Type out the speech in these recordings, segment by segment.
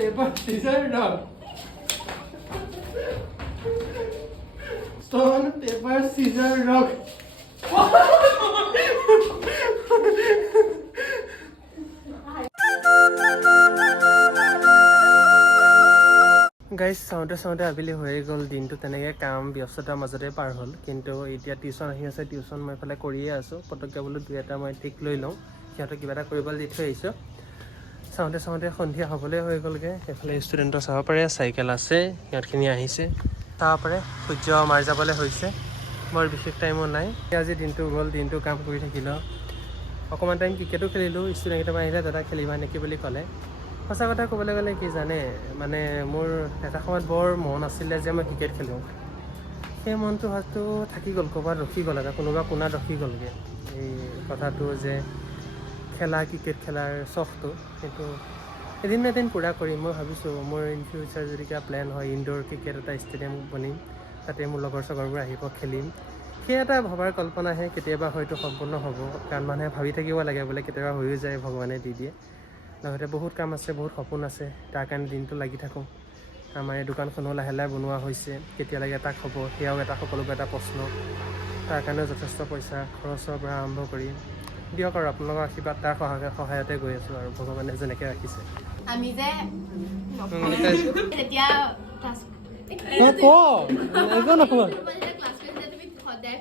paper, scissors, rock. Stone, paper, scissors, rock. Guys চাওঁতে আবেলি হৈয়ে গ'ল দিনটো তেনেকৈ কাম ব্যস্ততাৰ মাজতে পাৰ হ'ল কিন্তু এতিয়া টিউশ্যন আহি আছে টিউশ্যন মই এইফালে কৰিয়ে আছোঁ পটককৈ বোলো দুই এটা মই ঠিক লৈ লওঁ সিহঁতক কিবা এটা কৰিবলৈ দি থৈ আহিছোঁ চাওঁতে সন্ধিয়া হ'বলৈ হৈ গ'লগৈ এইফালে ষ্টুডেণ্টৰ চাব পাৰে চাইকেল আছে সিহঁতখিনি আহিছে চাব পাৰে সূৰ্য মাৰ যাবলৈ হৈছে বৰ বিশেষ টাইমো নাই আজি দিনটো গ'ল দিনটো কাম কৰি থাকিলোঁ অকণমান টাইম ক্ৰিকেটো খেলিলোঁ ষ্টুডেণ্ট কেইটামান আহিলে দাদা খেলিবা নেকি বুলি ক'লে সঁচা কথা ক'বলৈ গ'লে কি জানে মানে মোৰ এটা সময়ত বৰ মন আছিলে যে মই ক্ৰিকেট খেলোঁ সেই মনটো হয়তো থাকি গ'ল ক'ৰবাত ৰখি গ'ল এটা কোনোবা কোণাত ৰখি গ'লগৈ এই কথাটো যে ক্ৰিকেট খেলাৰ চখটো সেইটো এদিন না এদিন পূৰা কৰিম মই ভাবিছোঁ মোৰ ইন ফিউচাৰ যদি কিবা প্লেন হয় ইনড'ৰ ক্ৰিকেট এটা ষ্টেডিয়াম বনিম তাতে মোৰ লগৰ চগৰবোৰ আহিব খেলিম সেই এটা ভবাৰ কল্পনাহে কেতিয়াবা হয়তো সম্পূৰ্ণ হ'ব কাৰণ মানুহে ভাবি থাকিব লাগে বোলে কেতিয়াবা হৈও যায় ভগৱানে দি দিয়ে লগতে বহুত কাম আছে বহুত সপোন আছে তাৰ কাৰণে দিনটো লাগি থাকোঁ আমাৰ এই দোকানখনো লাহে লাহে বনোৱা হৈছে কেতিয়ালৈকে তাক হ'ব সেয়াও এটা সকলোকে এটা প্ৰশ্ন তাৰ কাৰণেও যথেষ্ট পইচা খৰচৰ পৰা আৰম্ভ কৰি দিয়ক আৰু আপোনালোকৰ আশীৰ্বাদ তাৰ সহায়তে গৈ আছোঁ আৰু ভগৱানে যেনেকৈ ৰাখিছে আমি যে তেতিয়া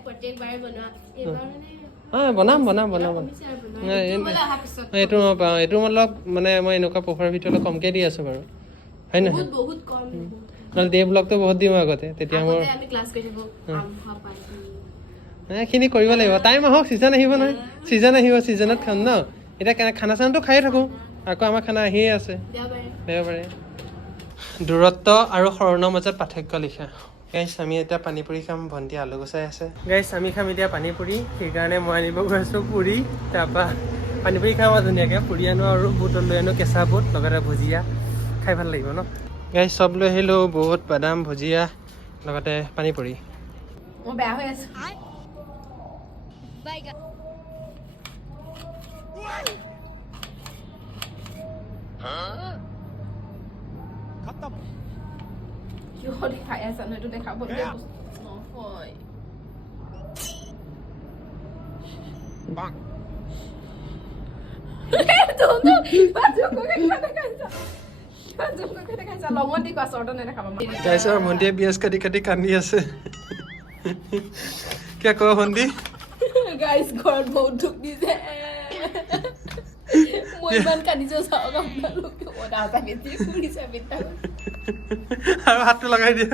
প্ৰত্যেকবাৰে বনোৱা বনাম এইটো নাপাওঁ এইটো অলপ মানে মই এনেকুৱা পোহৰৰ ভিতৰত অলপ কমকৈ দি আছোঁ বাৰু হয় নহয় নহ'লে ডে ব্লগটো বহুত দিওঁ আগতে তেতিয়া মোৰ এইখিনি কৰিব লাগিব টাইম আহক ছিজন আহিব নহয় ছিজন আহিব ছিজনত খাম ন এতিয়া খানা চানাটো খায়ে থাকোঁ আকৌ আমাৰ খানা আহিয়ে আছে দেওবাৰে দূৰত্ব আৰু শৰণৰ মাজত পাৰ্থক্য লিখা গাইছ আমি এতিয়া পানী পুৰি খাম ভণ্টি আলু গুচাই আছে গাইছ আমি খাম এতিয়া পানী পুৰি সেইকাৰণে মই আনিব গৈ আছোঁ পুৰি তাৰপৰা পানী পুৰি খাম আৰু ধুনীয়াকৈ পুৰি আনো আৰু বুট লৈ আনো কেঁচা বুট লগতে ভুজিয়া খাই ভাল লাগিব ন গাইছ চব লৈ আহিলোঁ বুট বাদাম ভুজিয়া লগতে পানী পুৰি মই বেয়া হৈ আছোঁ কিহত খাই আছা ন এইটো দেখাব নহয় ভণ্টিয়ে পিঁয়াজ কাটি কাটি কান্দি আছে কিয় কয় ভণ্টি গাইজ ঘৰত বহুত দুখ দিছে মই ইমান কান্দিছোঁ চাওক আপোনালোকে আৰু হাতটো লগাই দিয়া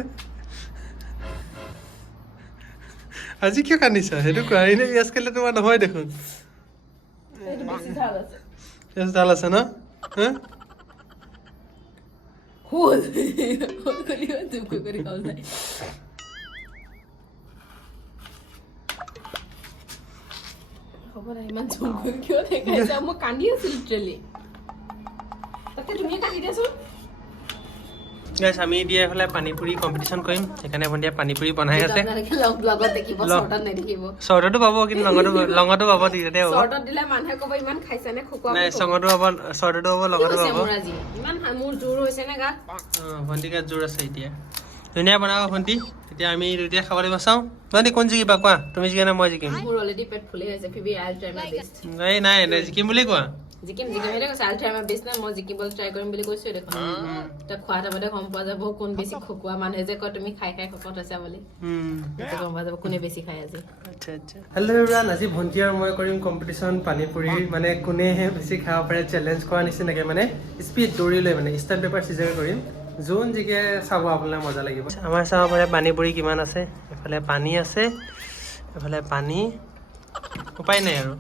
আজি কিয় কান্দিছা সেইটো কোৱা এনেই পিঁয়াজ কাটিলে তোমাৰ নহয় দেখোন পিঁয়াজ ডাল আছে ন ইমান জোৰ কিয় দেখাইছা মই কান্দি আছো লিটাৰেলি তাতে তুমি কান্দি দিয়াচোন গাইছ আমি এতিয়া এইফালে পানী পুৰি কম্পিটিশ্যন কৰিম সেইকাৰণে ভণ্টিয়ে পানী পুৰি বনাই আছে চৰ্টতো পাব কিন্তু লঙতো পাব তেতিয়া নাই চঙতো পাব চৰ্টতো পাব লগতো পাব ভণ্টি গাত জোৰ আছে এতিয়া ধুনীয়া বনাব ভণ্টি এতিয়া আমি দুটাই খাব লাগিব চাওঁ ভণ্টি কোন জিকিবা কোৱা তুমি জিকা নে মই জিকিম এই নাই জিকিম বুলি কোৱা জিকিম হেৰে কৈছে আল ট্ৰাই মাই বেষ্ট না মই জিকিবলৈ ট্ৰাই কৰিম বুলি কৈছোঁ দেখোন এতিয়া খোৱা টাইমতে গম পোৱা যাব কোন বেছি খকুৱা মানুহে যে কয় তুমি খাই খকত আছা বুলি গম পোৱা যাব কোনে বেছি খাই আজি হেল্ল' এভৰিৱান আজি ভণ্টি আৰু মই কৰিম কম্পিটিশ্যন পানী পুৰি মানে কোনেহে বেছি খাব পাৰে চেলেঞ্জ কৰা নিচিনাকৈ মানে স্পীড দৌৰি লৈ মানে ষ্টাম্প পেপাৰ চিজাৰ কৰিম যোন জিকে চাব আপোনালৈ মজা লাগিব আমাৰ চাব পাৰে পানী পুৰি কিমান আছে এফালে পানী আছে এফালে পানী উপায় নাই আৰু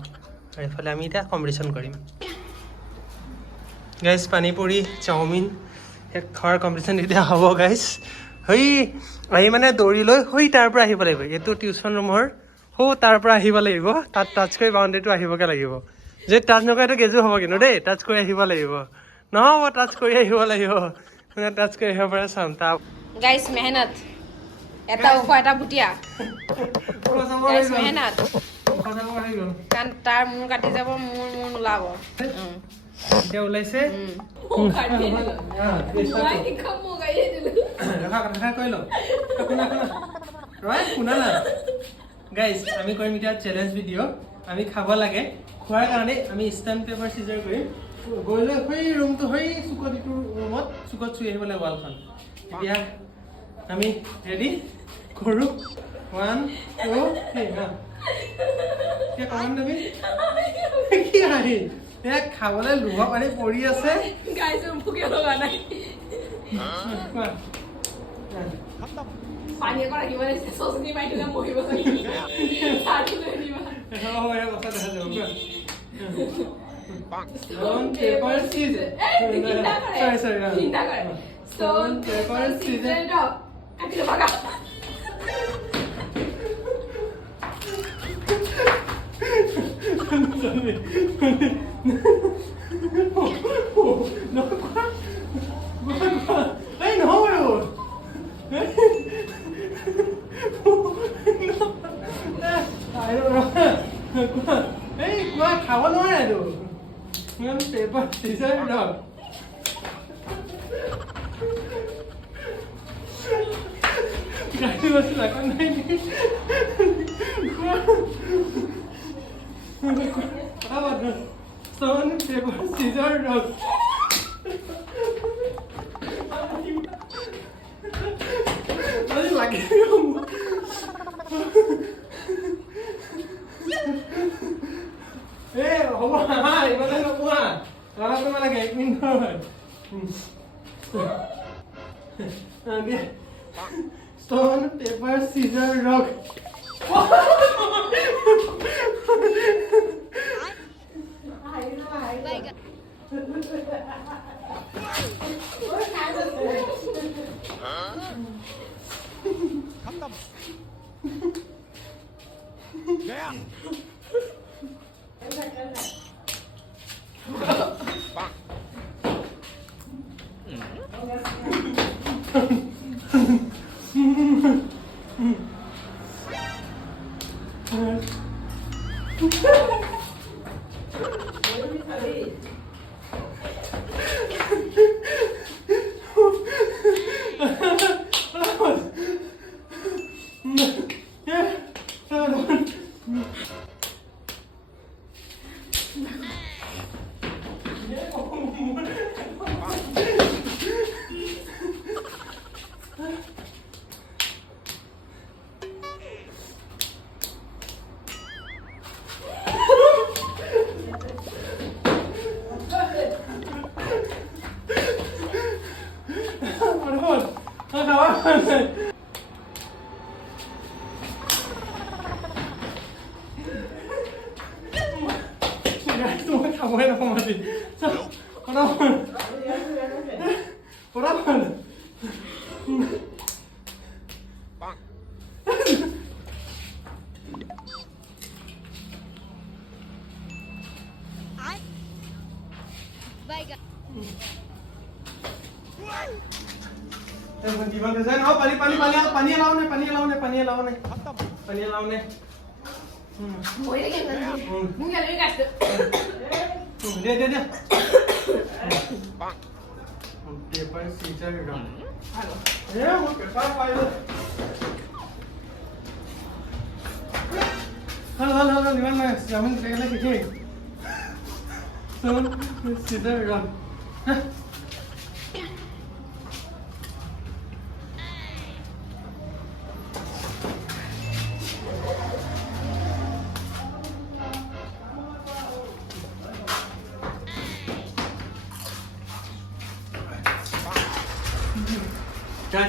এইফালে আমি এতিয়া কম্পিটিশ্যন কৰিম গাইজ পানী পুৰি চাওমিন খোৱাৰ কম্পিটিশ্যন এতিয়া হ'ব গাইজ আহি মানে দৌৰি লৈ তাৰ পৰা আহিব লাগিব এইটো টিউশ্যন ৰুমৰ তাৰ পৰা আহিব লাগিব তাত টাচ কৰি বাউণ্ডেৰীটো আহিবগৈ লাগিব যদি টাচ নকৰেতো গেজু হ'ব কিন্তু দেই টাচ কৰি আহিব লাগিব নহ'ব টাচ কৰি আহিব লাগিব মানে টাচ কৰি আহিব পাৰে চাম গাইজ মেহনত এটা ওখ এটা ভুটীয়া মেহনত কাৰণ তাৰ মূৰ কাটি যাব মোৰ নোলাব এতিয়া ওলাইছে কথা কৈ লওঁ শুনা না গাইজ আমি কৰিম এতিয়া চেলেঞ্জ ভিডিঅ' আমি খাব লাগে খোৱাৰ কাৰণে আমি ষ্টেম্প পেপাৰ চিজাৰ কৰিম গৈ লৈ সেই ৰুমটো সেই চুকত ইটো ৰুমত চুকত চুই আহিব লাগে ৱালখন এতিয়া আমি ৰেডি কৰোঁ 1 2 3 এতিয়া কম তুমি কি আহি এয়া খাবলৈ লোভ পানী পৰি আছে পানী আকৌ ৰাখিব লাগিছে চচনি পাই দিলে মৰিব Stone, paper, scissors. Sorry. Stone, paper, scissors. খাব নোৱাৰে এইটো পেপাৰ চিজাৰ ডগ গাড়ী বস্তু লাগা নাই Stone, paper, scissors, rock. Nó là cái không? Ê, không có hai, mà đây không có. Đó là cái này mình thôi. Đi. Stone, paper, scissors, rock.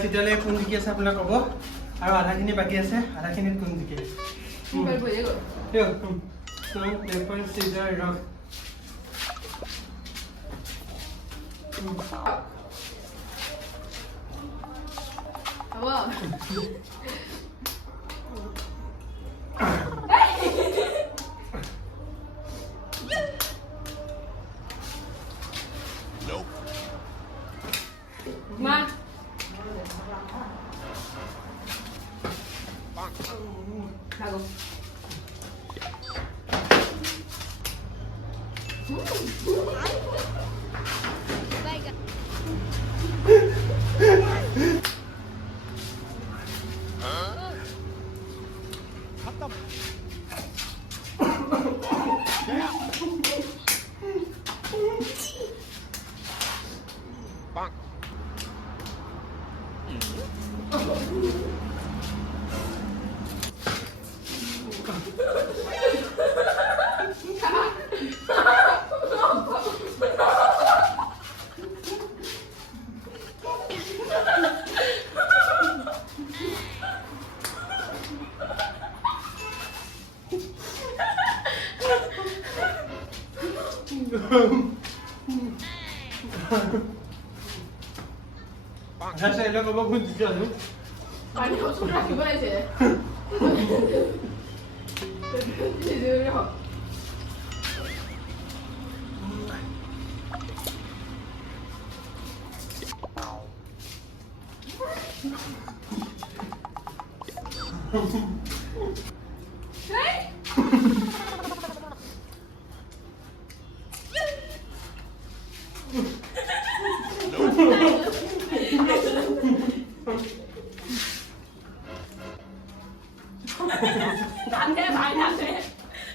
তেতিয়ালে কোন জিকি আছে আপোনাক ক'ব আৰু আধাখিনি বাকী আছে আধাখিনিত কোন জিকে paper seizure rock Ma. Lago. Saya dah kau pun juga tu. Pani osun ৰাখিব লাগিছে 나한테 많이 나한테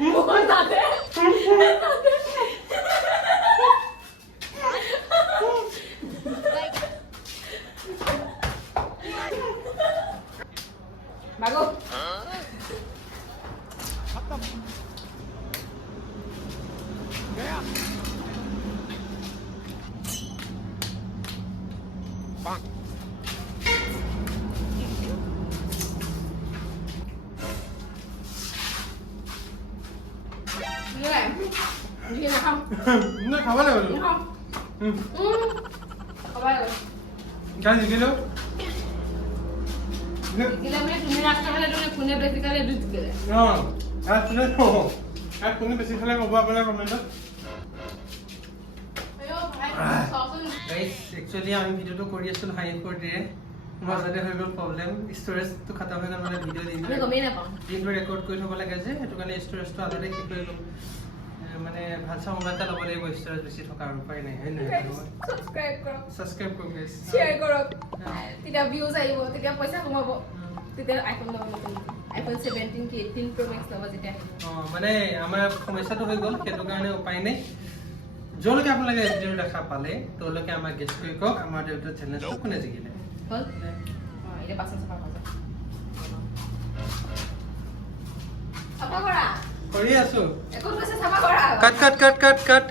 뭐가 나한테 마구 như này như này không Nó không có đâu. đúng không không phải rồi Cái gì cái đó? gila mana তুমি রাখতে হলে তুমি ফোনে বেশি করে দুধ গেলে হ্যাঁ আর শুনে তো আর কোন বেশি খেলে কব আপনারা কমেন্ট আয়ো ভাই সসন গাইস एक्चुअली আমি ভিডিওটো কৰি আছো হাই ফোৰ্ডে মাজতে হৈ গল প্ৰবলেম ষ্টৰেজটো খতম হৈ গল মানে ভিডিও দিন আমি গমেই নাপাওঁ দিনটো ৰেকৰ্ড কৰি থব লাগে যে এটো কাৰণে ষ্টৰেজটো আধাতে কি হৈ গল মানে ভাল চাই মোবাইল এটা ল'ব লাগিব ষ্টৰেজ বেছি থকা আৰু উপায় নাই হয় নাই সাবস্ক্ৰাইব কৰক সাবস্ক্ৰাইব কৰক গাইস শেয়াৰ কৰক তেতিয়া ভিউজ আহিব তেতিয়া পইচা কমাব তেতিয়া আইফোন ল'ব নতুন আইফোন 17 কি 18 Pro Max ল'ব যেতিয়া মানে আমাৰ সমস্যাটো হৈ গল সেইটো কাৰণে উপায় নাই যলৈকে আপোনালোকে ভিডিও দেখা পালে তলৈকে আমাক গেছ কৰি কওক আমাৰ ইউটিউব চেনেলটো কোনে জিকিলে হল এটা পাছত চাপা কৰা কৰি আছো একো কৈছে চাপা কৰা কাট কাট কাট কাট কাট